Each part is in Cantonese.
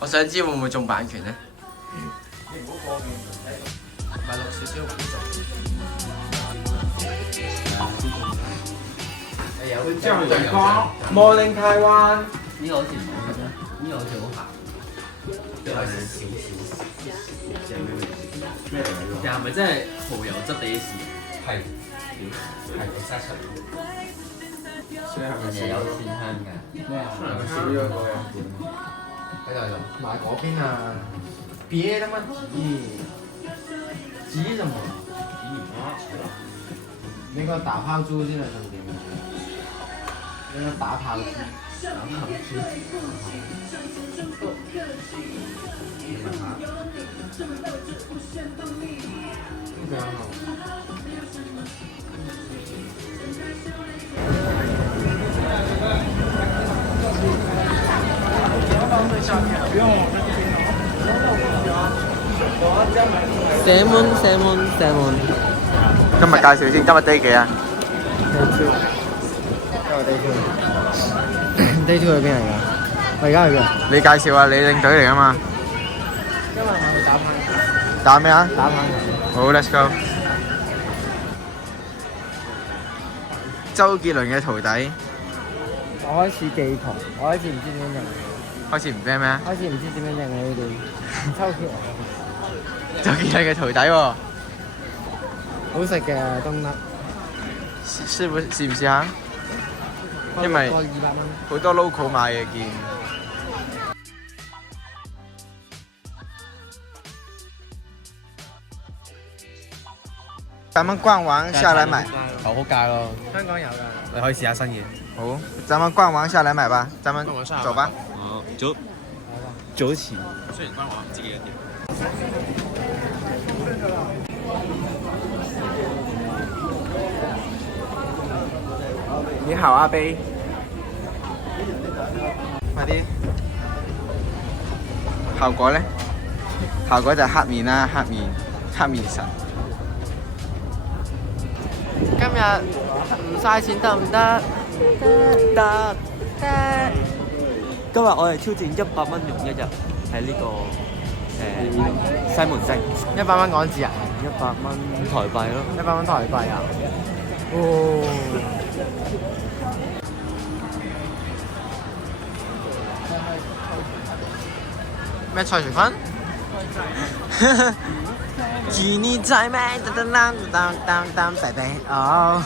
我想知會唔會中版權咧？你唔好過面，咪錄少少穩重。叫人講 Morning Taiwan。呢個好似唔好嘅啫，呢個好似好鹹。即係少少。咩嚟㗎？又係咪真係蠔油質地嘅事？係。係 exception。所以係咪人哋有蒜香㗎。咩啊？少咗個樣本。喺度買嗰邊啊，別他媽急什麼？你個打拋豬先係重點。你個打拋豬，打拋豬。你問下。這樣好。Salmon。今日介紹先，今日 day 幾啊 Day two 去邊嚟㗎？我而家去邊？你介紹啊，你領隊嚟㗎嘛？今日我去打棒球。打咩啊？打棒球。好 ，let's go。周杰倫嘅徒弟我開始記窮，我開始唔知點樣認你，開始唔咩咩？開始唔知點樣認你哋。抽血周杰倫嘅徒弟喎，好食嘅冬甩，試唔試下？因為個200蚊。好多 local 買嘅見。咱們逛完下來買。好價咯，香港有㗎。你可以試下新嘢。好，咱們逛完下來買吧。咱們走吧。哦，早前。雖然關我唔知幾多點。你好，阿貝。快啲。效果咧？效果就係黑面啦，黑面神。今日唔嘥錢得唔得？得。今日我哋挑戰100蚊用1日喺呢個西門町100蚊港紙啊，100蚊台幣咯。 ？100蚊台幣啊？哦。咩蔡徐坤？與你在咩？當拜拜哦。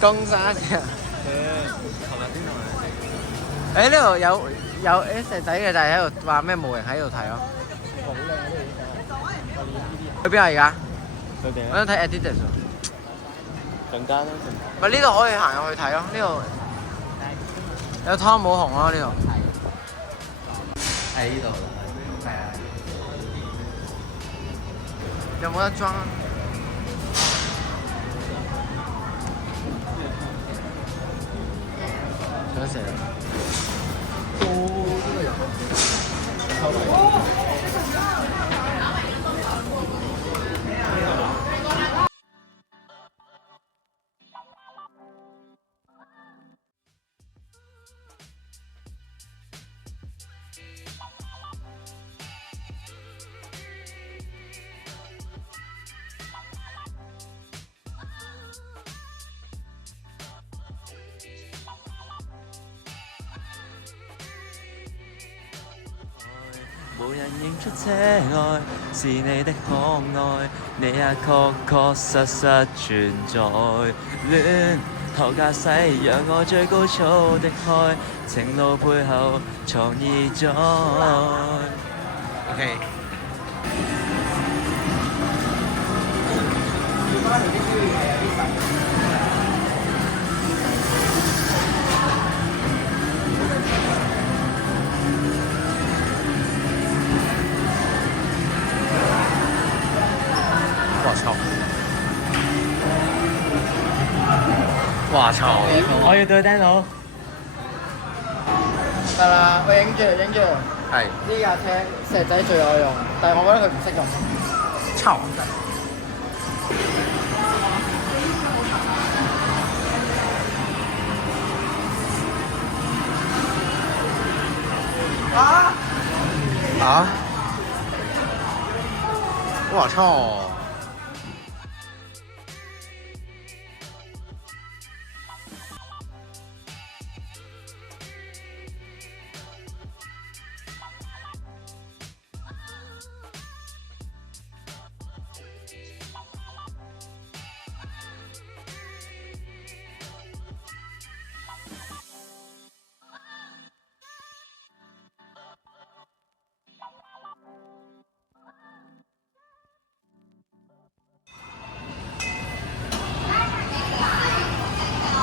公沙嘅。誒呢度有 S 仔嘅，就係喺度話咩模型喺度睇咯。去邊啊而家？我想睇 Adidas 喎。陣間啦，咪呢度可以行入去睇咯，呢度有湯姆熊咯呢度。喺呢度。係啊。有冇得裝啊？想食。無人認出這愛是你的可愛，你也確確實實存在。戀後駕駛讓我最高速的開，情路背後藏意在。OK。我操！哇操！我要對聽到。得啦，我影住影住。係呢架車石仔最有用，但係我覺得佢唔識用。臭。啊！我操！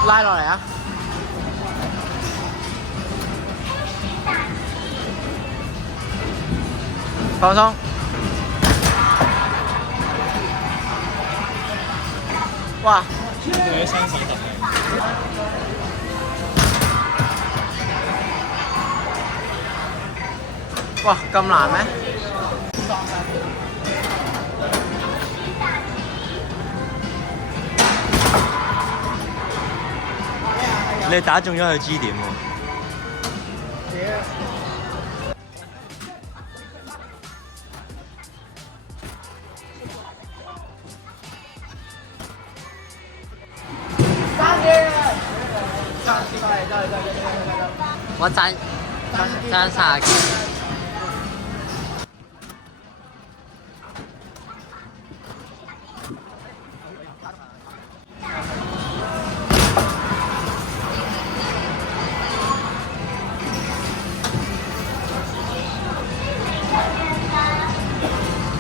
拉落嚟啊！放鬆。哇！哇，咁難咩？你打中咗佢 G 點喎。我爭30件。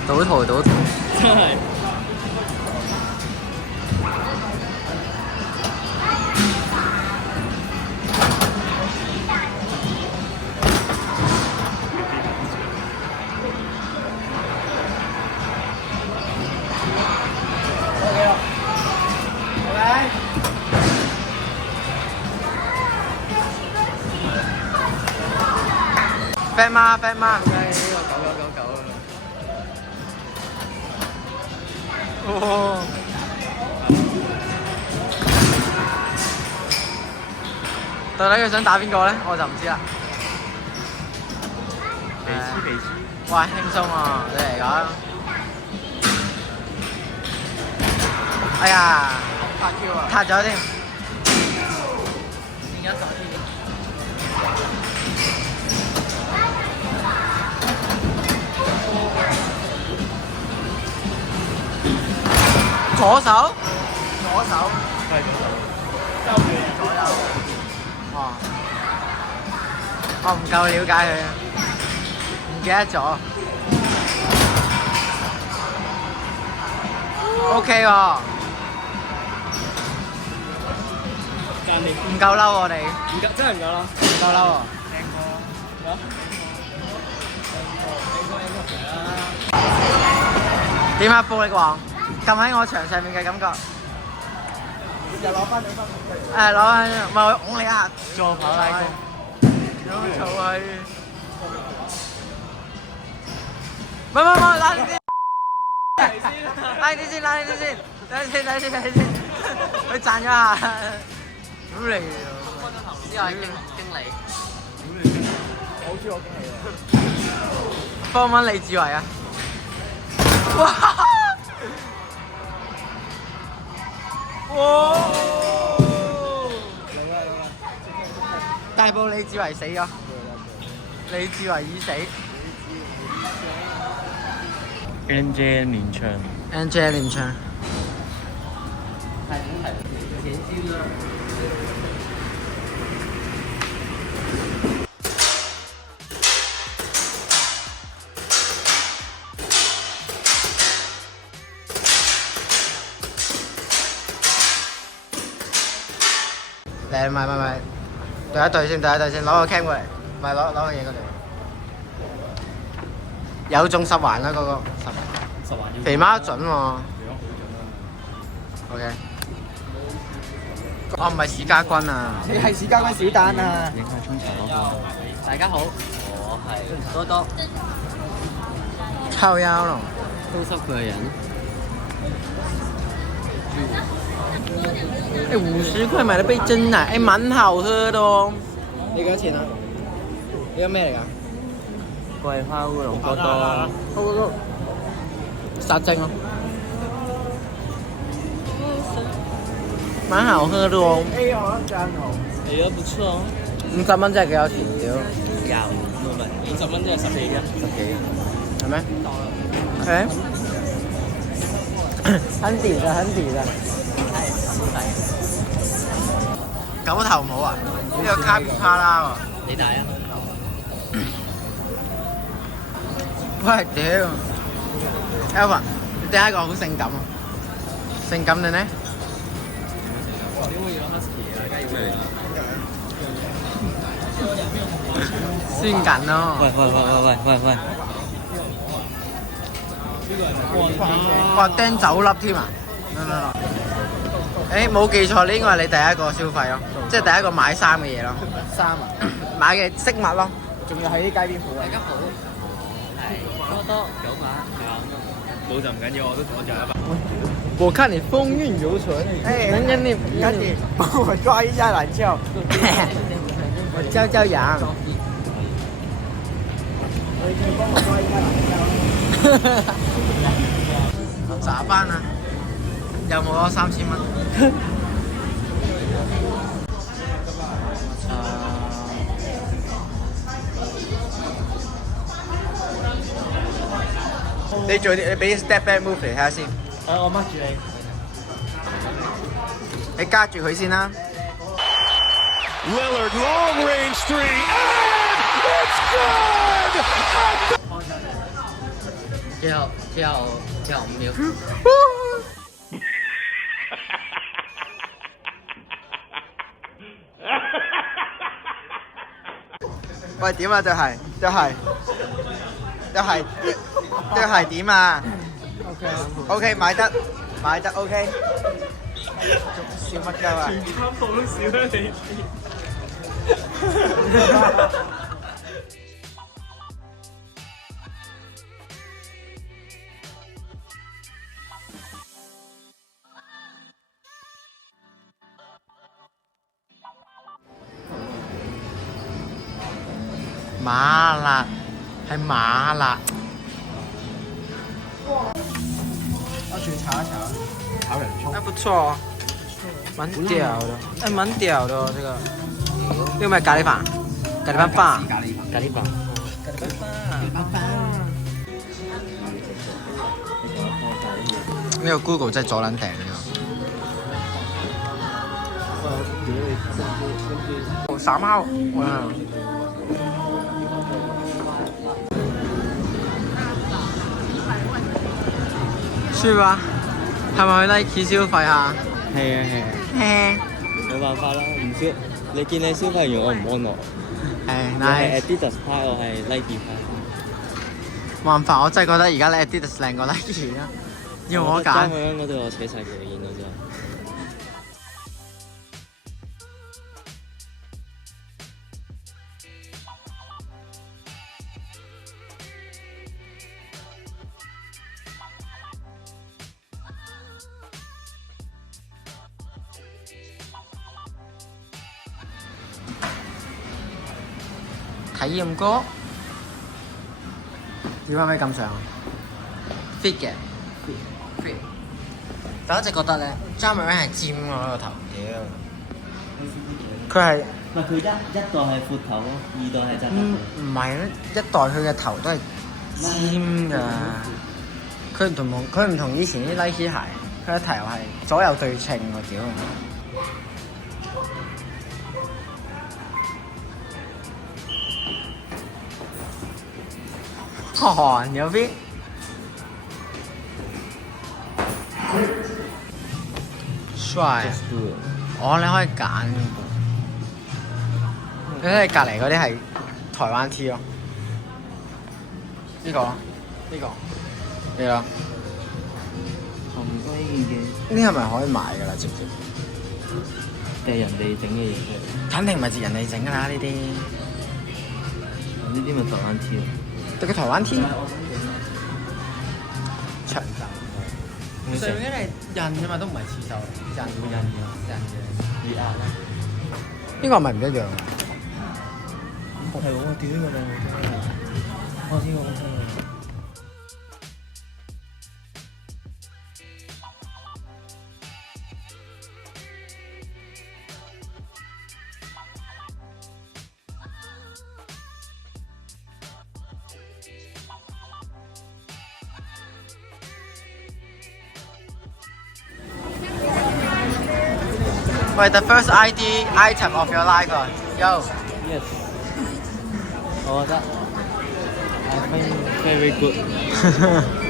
賭徒。真係。Fat 媽，呢個999啊！哦，到底佢想打邊個咧？我就唔知啦。鼻黐。哇，輕鬆啊！你嚟講。哎呀，撻咗添。變咗左手。係左手。周住左右。哦。我唔夠了解佢，唔記得咗。OK 喎。唔夠嬲我哋。真係唔夠啦。唔夠嬲喎。點啊，暴力王！撳喺我牆上面嘅感覺。就攞翻你分。攞翻，唔係我拱你啊！助跑拉弓。有嘈係。唔，拉你先。拉你先。睇先。佢賺咗下。屌你啊！呢個係經理。我好中意我經理喎。幫揾李志偉啊！哇！大埔李志偉死咗，李志偉已死。NJ 連唱。NJ 連唱。唔係，對一對先，攞個 cam 過嚟，唔係攞個嘢過嚟。有中10環啦，嗰個10環。肥媽準喎。OK。我唔係史家軍啊。你係史家軍小蛋啊！影下沖茶嗰個。大家好，我係多多，靠腰咯，高濕嘅人。50塊買了杯真奶，哎，蠻好喝的哦。你幾多錢啊？呢個咩嚟㗎？桂花烏龍多多，沙蒸咯。蠻好喝的哦。哎呀不錯哦。 50蚊真係幾有錢屌！廿五都唔係，50蚊即係10幾嘅，10幾嘅，係咩？誒，很抵的，很抵的。九頭帽啊？呢個卡比巴拉喎。你大啊？喂，屌 ！Alvin，你第一個好性感啊！性感你呢？點會要 husky 啊？梗係要咩？先緊咯。喂，哇，釘酒粒添啊！誒，冇記錯，呢應該係你第一個消費咯，即係第一個買衫嘅嘢咯。衫啊？買嘅飾物咯，仲要喺啲街邊鋪啊！大家好，係多多九碼冇就唔緊要，我仲有100。我看你風韻猶存，能跟你趕緊幫我抓一下懶覺，我教羊。咋班啊？有冇咗3000蚊？你做啲，你俾 step back move 嚟睇下先。我掹住你。你加住佢先啦。 Lillard, long range three, and it's good! 最後5秒。喂，點啊？對鞋點啊 ？OK， 買得 OK。笑乜鳩啊？全部都笑得你。麻辣係麻辣。要去查一查，炒人葱。哎，不錯哦，蠻屌的，哎，蠻屌的哦，這個。你有冇咖喱飯？咖喱飯飯。咖喱飯。呢個 Google 真係左撚訂呢個。3號，哇！去吧，係咪去 Nike 消費下？係啊。嘿，冇辦法啦，唔消，你見你消費完我唔安樂。係你係 Nike。 Adidas 派，我係 Nike 派。冇辦法，我真係覺得而家你 Adidas 靚過 Nike 啦。要我揀。3個人嗰度我扯晒旗然嗰陣。體驗歌點解可以咁上 fit 嘅 fit，但我一直覺得咧，張美偉係尖我個頭，屌！佢係唔係佢一代係闊頭咯，2代係窄頭。唔係咧，一代佢嘅頭都係尖㗎。佢唔同以前啲 Nike 鞋，佢嘅頭係左右對稱喎，屌！韓有邊？帥！哦，你可以揀。你睇隔離嗰啲係台灣 T 咯。呢個，呢個。韓國呢件嘅，呢係咪可以買㗎啦？直接？係人哋整嘅嘢出嚟。肯定唔係人哋整㗎啦呢啲。呢啲咪台灣 T 咯。對個台灣 T 長袖。上面嗰啲係印㗎嘛，都唔係刺繡，印嘅。呢個係咪唔一樣？係喎，我屌呢個靚喎！我呢個好聽。喂，the first ID item of your life 啊，Yo。Yes， 我覺得 I think very good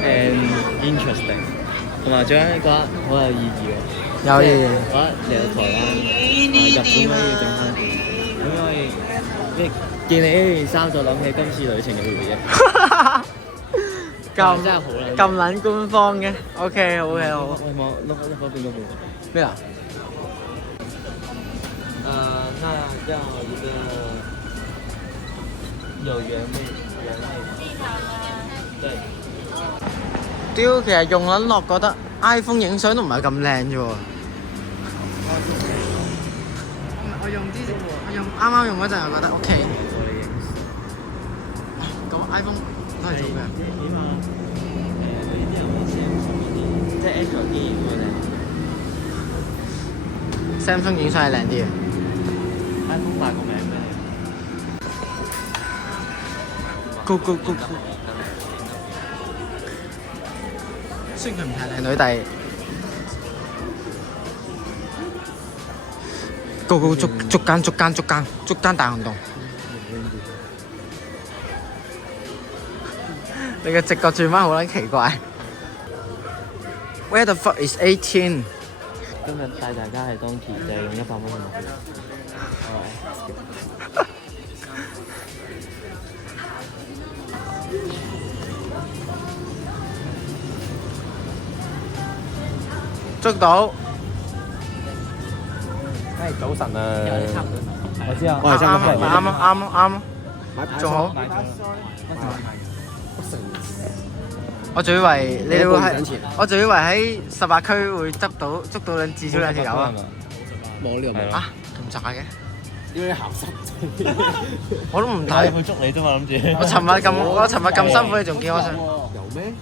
and interesting， 同埋最緊要覺得好有意義喎。有意義。我覺得嚟到台灣，日本可以整翻，咁可以即係見你呢件衫就諗起今次旅程嘅回憶。咁真係好啦。咁撚官方嘅，OK， 好嘅，好。我望碌嗰邊嗰部。咩啊？那要一個有原味。對。屌，其實用撚落覺得 iPhone 影相都唔係咁靚啫喎。我用啱啱用嗰陣，我覺得 OK。咁 iPhone 都係做咩？起碼你啲有冇 Samsung 嗰啲，即係 Android 機影嗰啲 Samsung 影相係靚啲嘅。iPhone 帶個名咩？Go go go！ 雖然佢唔係靚女，但係 Go go 逐間大行動。你嘅直覺轉彎好撚奇怪。Where the fuck is 18？今日帶大家係當期就係用100蚊去買。捉到。早晨啊！我知啊，我係真係啱，仲好。我仲以為你會喺，我仲以為喺18區會捉到至少2條友啊！冇呢個名啊，咁渣嘅？點解鹹濕？我都唔睇。去捉你啫嘛，諗住。我尋日咁辛苦，你仲見我上？有咩？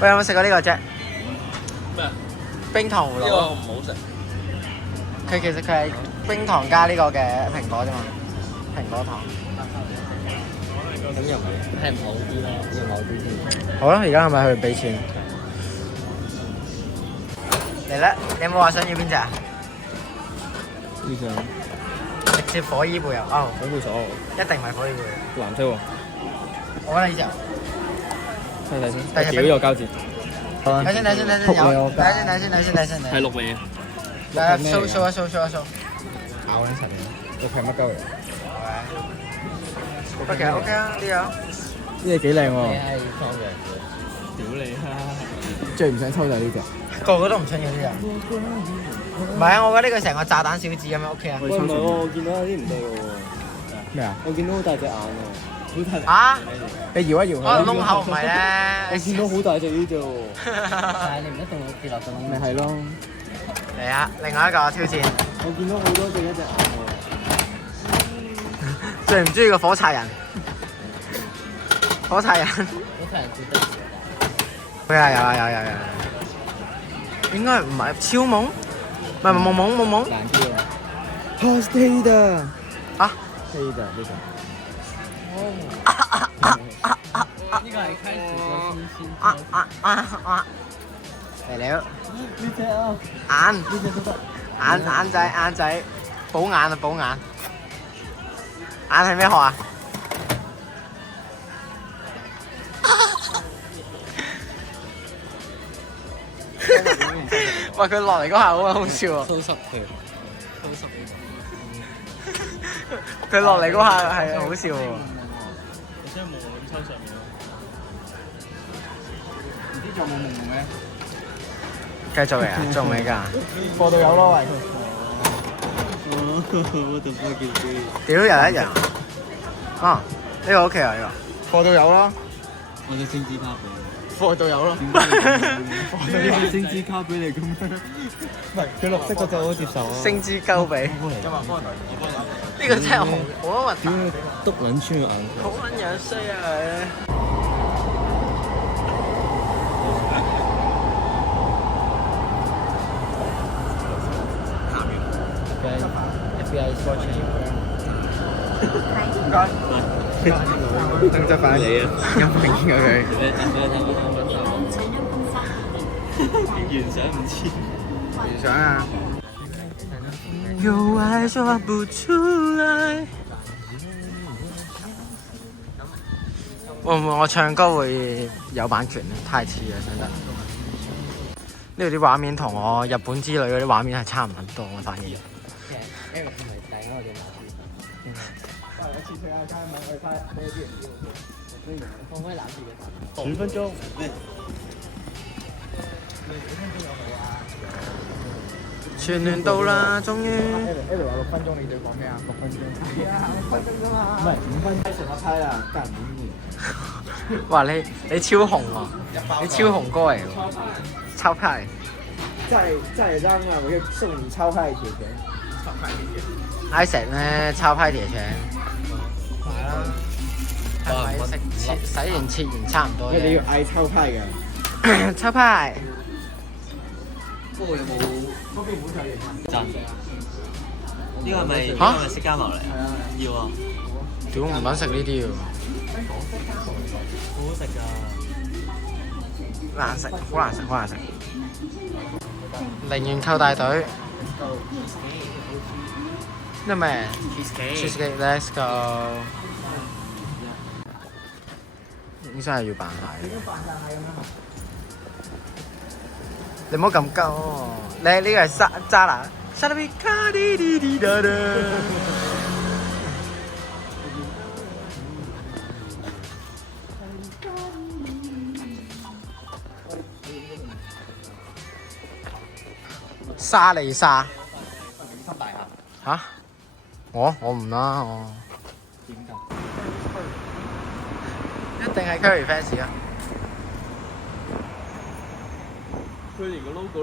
喂，有冇食過呢個啫？咩？冰糖葫蘆。呢個唔好食。佢其實係冰糖加呢個嘅蘋果啫嘛，蘋果糖。咁又唔係唔好啲啦，要好啲先。好啦，而家係咪去俾錢？嚟啦！你有冇話想要邊隻啊？呢隻直接火衣背啊！哦，好冇錯，一定唔係火衣背。藍色喎。我覺得呢隻。睇先，幾個交接。睇先，有。睇先。係6味啊！嚟掃。咬緊塵嘅，六平乜鳩嚟？OK 啊，呢樣。呢隻幾靚喎！係裝嘅，屌你啦！最唔想抽就係呢隻。個個都唔想要呢隻。唔係啊，我覺得呢個成個炸彈小子咁樣 OK 啊。喂，唔係喎，我見到有啲唔對喎。咩啊？我見到好大隻眼喎，啊！你搖一搖可能窿口唔係咧。我見到好大隻呢隻喎。但係你唔一定會跌落個窿。咪係咯。嚟啊！另外一個挑戰。我見到好多隻一隻眼喎。最唔中意個火柴人。火柴人。有。應該唔係超夢，唔係夢。難啲喎。Hostida。啊 ？Hostida 呢個。呢個係開始個新鮮。嚟了。呢隻啊！眼。呢隻都得。眼仔，補眼。眼係咩殼啊？喂，佢落嚟嗰下好好笑喎！收濕佢。佢落嚟嗰下係好笑喎！我真係冇咁抽上面咯。唔知仲有冇夢夢咧？繼續嚟啊，仲未㗎？貨到有咯，喂。我就幫佢叫杯。屌又一樣。啊，呢個 OK 啊呢貨到有啦，我哋星之卡俾貨到有咯。你。呢個星之卡俾你咁樣？唔係，佢綠色嗰隻我接受啊。個。星之鳩比。呢個真係好核突。篤撚穿個眼。好撚樣衰啊佢。FBI is watching you。唔該。等執翻你啊！有明顯嘅佢。原想唔知。原想啊！有愛說不出來。會唔會我唱歌會有版權咧？太似啦，真得。呢度啲畫面同我日本之旅嗰啲畫面係差唔多，我發現。10分鐘。全聯到啦，終於。L 話6分鐘，你對講咩啊？6分鐘。係啊，6分鐘啫嘛。唔係5分鐘成個批啦，隔唔滿意。哇！你超紅喎，你超紅歌嚟喎，超派。再讓啊！我就送你超派鐵拳。超派鐵拳。Isaac 咧超派鐵拳。係啊。係咪洗完切完差唔多你要嘅？嗌超派㗎。超派。不過有冇嗰邊冇就型啊！讚？呢個係咪嚇釋迦牟嚟？係啊。要啊！屌唔撚食呢啲喎，好好食㗎。難食，好難食，好難食。寧願扣大隊。呢咩 ？Cheesecake，Let's go。應該係要扮蟹。你唔好咁鳩，你呢個係渣男。沙拉比卡滴滴滴答答。沙利沙嚇？我唔啦，我點㗎？一定係 Curry fans 啊！佢連個 logo